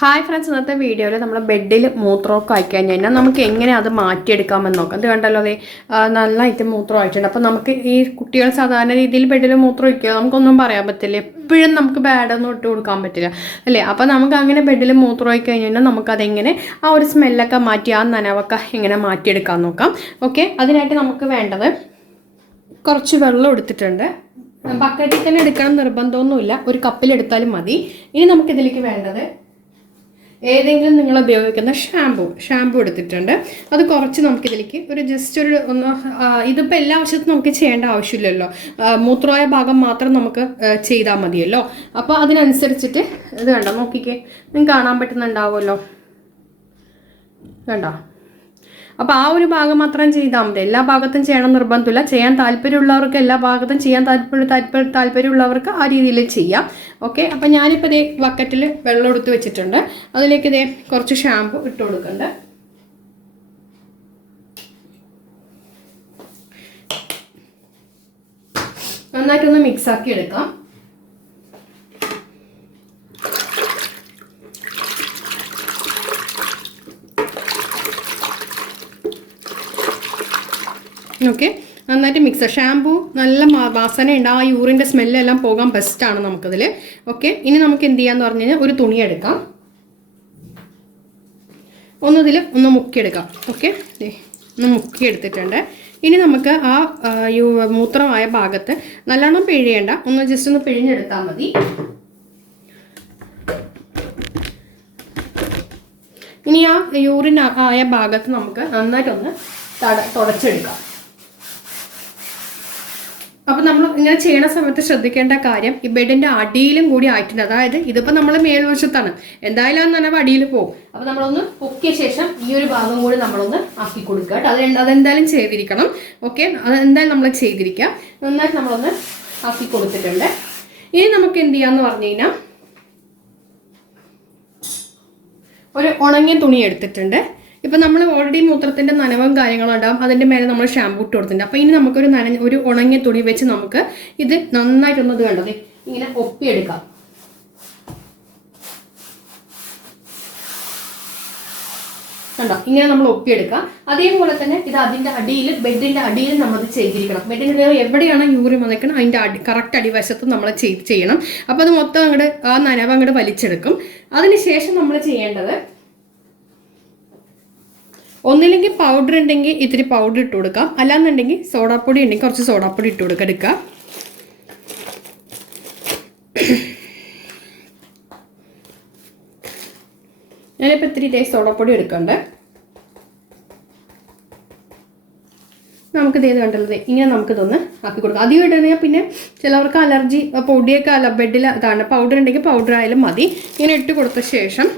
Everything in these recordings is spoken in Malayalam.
ഹായ് ഫ്രണ്ട്സ് ഇന്നത്തെ വീഡിയോയിൽ നമ്മൾ ബെഡിൽ മൂത്രമൊക്കെ അയക്കാൻ കഴിഞ്ഞാൽ നമുക്ക് എങ്ങനെ അത് മാറ്റിയെടുക്കാമെന്ന് നോക്കാം. ഇത് കണ്ടല്ലോ അതെ നന്നായിട്ട് മൂത്രം ആയിട്ടുണ്ട് അപ്പോൾ നമുക്ക് ഈ കുട്ടികൾ സാധാരണ രീതിയിൽ ബെഡിൽ മൂത്രം ഒഴിക്കുക. നമുക്കൊന്നും പറയാൻ പറ്റില്ല. എപ്പോഴും നമുക്ക് ബാഡൊന്നും ഇട്ട് കൊടുക്കാൻ പറ്റില്ല. അല്ലേ? അപ്പോൾ നമുക്ക് അങ്ങനെ ബെഡിൽ മൂത്രം ഒഴിക്കുക കഴിഞ്ഞാൽ നമുക്കതെങ്ങനെ ആ ഒരു സ്മെല്ലൊക്കെ മാറ്റി ആ നനവൊക്കെ എങ്ങനെ മാറ്റിയെടുക്കാൻ നോക്കാം. ഓക്കെ അതിനായിട്ട് നമുക്ക് വേണ്ടത് കുറച്ച് വെള്ളം എടുത്തിട്ടുണ്ട്. ബക്കറ്റിൽ തന്നെ എടുക്കണം നിർബന്ധമൊന്നുമില്ല. ഒരു കപ്പിലെടുത്താലും മതി. ഇനി നമുക്കിതിലേക്ക് വേണ്ടത് ഏതെങ്കിലും നിങ്ങൾ ഉപയോഗിക്കുന്ന ഷാമ്പു ഷാമ്പു എടുത്തിട്ടുണ്ട്. അത് കുറച്ച് നമുക്കിതിലേക്ക് ഒരു ജസ്റ്റ് ഒരു ഒന്ന് ഇതിപ്പോൾ എല്ലാ വശത്തും നമുക്ക് ചെയ്യേണ്ട ആവശ്യമില്ലല്ലോ. മൂത്രമായ ഭാഗം മാത്രം നമുക്ക് ചെയ്താൽ മതിയല്ലോ. അപ്പോൾ അതിനനുസരിച്ചിട്ട് ഇത് കണ്ടോ നോക്കിക്കേ. നിങ്ങൾക്ക് കാണാൻ പറ്റുന്നുണ്ടാവുമല്ലോ. കണ്ടോ? അപ്പോൾ ആ ഒരു ഭാഗം മാത്രം ചെയ്താൽ മതി. എല്ലാ ഭാഗത്തും ചെയ്യണം നിർബന്ധമില്ല. ചെയ്യാൻ താല്പര്യമുള്ളവർക്ക് എല്ലാ ഭാഗത്തും ചെയ്യാൻ താല്പര്യം താല്പര്യം താല്പര്യമുള്ളവർക്ക് ആ രീതിയിൽ ചെയ്യാം. ഓക്കെ? അപ്പോൾ ഞാനിപ്പോൾ ഇതേ ബക്കറ്റിൽ വെള്ളം എടുത്ത് വെച്ചിട്ടുണ്ട്. അതിലേക്ക് ഇതേ കുറച്ച് ഷാമ്പു ഇട്ട് കൊടുക്കുന്നുണ്ട് നന്നായിട്ടൊന്ന് മിക്സ് ആക്കി എടുക്കാം. ഓക്കെ? നന്നായിട്ട് മിക്സ് ഷാമ്പു നല്ല വാസന വാസനയുണ്ട്. ആ യൂറിന്റെ സ്മെല്ലെല്ലാം പോകാൻ ബെസ്റ്റാണ് നമുക്കതിൽ ഓക്കെ? ഇനി നമുക്ക് എന്ത് ചെയ്യാന്ന് പറഞ്ഞു കഴിഞ്ഞാൽ ഒരു തുണി എടുക്കാം. ഒന്നതിൽ ഒന്ന് മുക്കിയെടുക്കാം. ഓക്കെ? ഒന്ന് മുക്കിയെടുത്തിട്ടുണ്ട്. ഇനി നമുക്ക് ആ മൂത്രമായ ഭാഗത്ത് നല്ലോണം പിഴിയേണ്ട. ഒന്ന് ജസ്റ്റ് ഒന്ന് പിഴിഞ്ഞെടുത്താൽ മതി. ഇനി ആ യൂറിൻ ആയ ഭാഗത്ത് നമുക്ക് നന്നായിട്ടൊന്ന് തട തുടച്ചെടുക്കാം. അപ്പൊ നമ്മൾ ഇങ്ങനെ ചെയ്യണ സമയത്ത് ശ്രദ്ധിക്കേണ്ട കാര്യം ഈ ബെഡിന്റെ അടിയിലും കൂടി ആയിട്ടുണ്ട്. അതായത് ഇതിപ്പോ നമ്മൾ മേൽവശത്താണ്. എന്തായാലും നനവ് അടിയിൽ പോകും. അപ്പൊ നമ്മളൊന്ന് പൊക്കിയ ശേഷം ഈ ഒരു ഭാഗം കൂടി നമ്മളൊന്ന് ആക്കി കൊടുക്കുക കേട്ടോ. അത് അതെന്തായാലും ചെയ്തിരിക്കണം. ഓക്കെ? അത് എന്തായാലും നമ്മൾ ചെയ്തിരിക്കുക നന്നായിട്ട് നമ്മളൊന്ന് ആക്കി കൊടുത്തിട്ടുണ്ട്. ഇനി നമുക്ക് എന്ത് ചെയ്യാന്ന് പറഞ്ഞു കഴിഞ്ഞാൽ ഒരു ഉണങ്ങിയ തുണി എടുത്തിട്ടുണ്ട്. ഇപ്പം നമ്മൾ ഓൾറെഡി മൂത്രത്തിന്റെ നനവും കാര്യങ്ങളും ഉണ്ടാവും. അതിന്റെ മേലെ നമ്മൾ ഷാമ്പൂ ഇട്ട് കൊടുത്തിട്ടുണ്ട്. അപ്പോൾ ഇനി നമുക്കൊരു നന ഒരു ഉണങ്ങിയ തുണി വെച്ച് നമുക്ക് ഇത് നന്നായിട്ടൊന്നത് വേണ്ടത് ഇങ്ങനെ ഒപ്പിയെടുക്കാം. കണ്ടോ? ഇങ്ങനെ നമ്മൾ ഒപ്പിയെടുക്കാം. അതേപോലെ തന്നെ ഇത് അതിന്റെ അടിയിൽ ബെഡിന്റെ അടിയിൽ നമ്മൾ അത് ചെയ്തിരിക്കണം ബെഡിന്റെ എവിടെയാണ് യൂറി വന്നിരിക്കണം അതിന്റെ അടി കറക്റ്റ് അടിവശത്ത് നമ്മൾ ചെയ്ത് ചെയ്യണം. അപ്പോൾ അത് മൊത്തം അങ്ങോട്ട് ആ നനവ് അങ്ങോട്ട് വലിച്ചെടുക്കും. അതിനുശേഷം നമ്മൾ ചെയ്യേണ്ടത് ഒന്നില്ലെങ്കിൽ പൗഡർ ഉണ്ടെങ്കിൽ ഇത്തിരി പൗഡർ ഇട്ട് കൊടുക്കാം. അല്ലാന്നുണ്ടെങ്കിൽ സോഡാപ്പൊടി ഉണ്ടെങ്കിൽ കുറച്ച് സോഡാപ്പൊടി ഇട്ട് കൊടുക്കുക എടുക്കാം. ഞാനിപ്പോൾ ഇത്തിരി ടേസ്റ്റ് സോഡാപ്പൊടി എടുക്കണ്ട്. നമുക്ക് ഇത് കണ്ടത് ഇങ്ങനെ നമുക്കിതൊന്ന് ആക്കി കൊടുക്കാം. അധികം ഇടുകയാണെങ്കിൽ പിന്നെ ചിലവർക്ക് അലർജി പൊടിയൊക്കെ അല്ല ബെഡിൽ ഇതാണ്. പൗഡർ ഉണ്ടെങ്കിൽ പൗഡർ ആയാലും മതി. ഇങ്ങനെ ഇട്ട് കൊടുത്ത ശേഷം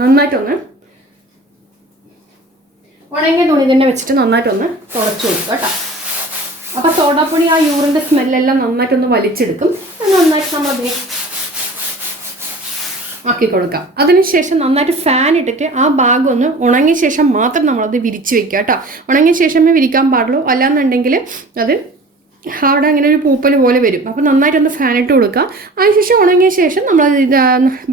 നന്നായിട്ടൊന്ന് ഉണങ്ങിയ തുണി തന്നെ വെച്ചിട്ട് നന്നായിട്ടൊന്ന് തുടച്ചു കൊടുക്കുക കേട്ടോ. അപ്പോൾ സോഡാപ്പൊടി ആ യൂറിന്റെ സ്മെല്ലെല്ലാം നന്നായിട്ടൊന്ന് വലിച്ചെടുക്കും. നന്നായിട്ട് നമ്മൾ ദേ ആക്കി കൊടുക്കാം. അതിനുശേഷം നന്നായിട്ട് ഫാൻ ഇട്ടിട്ട് ആ ഭാഗം ഒന്ന് ഉണങ്ങിയ ശേഷം മാത്രം നമ്മളത് വിരിച്ചു വെക്കുക കേട്ടോ. ഉണങ്ങിയ ശേഷമേ വിരിക്കാൻ പാടുള്ളൂ. അല്ലാന്നുണ്ടെങ്കിൽ അത് അവിടെ അങ്ങനെ ഒരു പൂപ്പൽ പോലെ വരും. അപ്പോൾ നന്നായിട്ടൊന്ന് ഫാൻ ഇട്ട് കൊടുക്കുക അതിനുശേഷം ഉണങ്ങിയ ശേഷം നമ്മൾ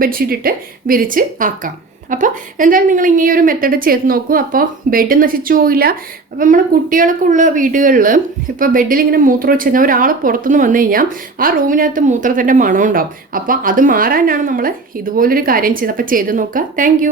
ബെഡ്ഷീറ്റ് ഇട്ട് വിരിച്ച് ആക്കാം. അപ്പോൾ എന്തായാലും നിങ്ങൾ ഇങ്ങനെ ഒരു മെത്തേഡ് ചെയ്ത് നോക്കൂ. അപ്പോൾ ബെഡ് നശിച്ചു പോയില്ല. അപ്പോൾ നമ്മൾ കുട്ടികളൊക്കെ ഉള്ള വീടുകളിൽ ഇപ്പോൾ ബെഡിൽ ഇങ്ങനെ മൂത്രം വെച്ച് കഴിഞ്ഞാൽ ഒരാൾ പുറത്തുനിന്ന് വന്നു കഴിഞ്ഞാൽ ആ റൂമിനകത്ത് മൂത്രത്തിന്റെ മണം ഉണ്ടാവും അപ്പോൾ അത് മാറാനാണ് നമ്മൾ ഇതുപോലൊരു കാര്യം ചെയ്ത് അപ്പോൾ ചെയ്ത് നോക്കുക. താങ്ക്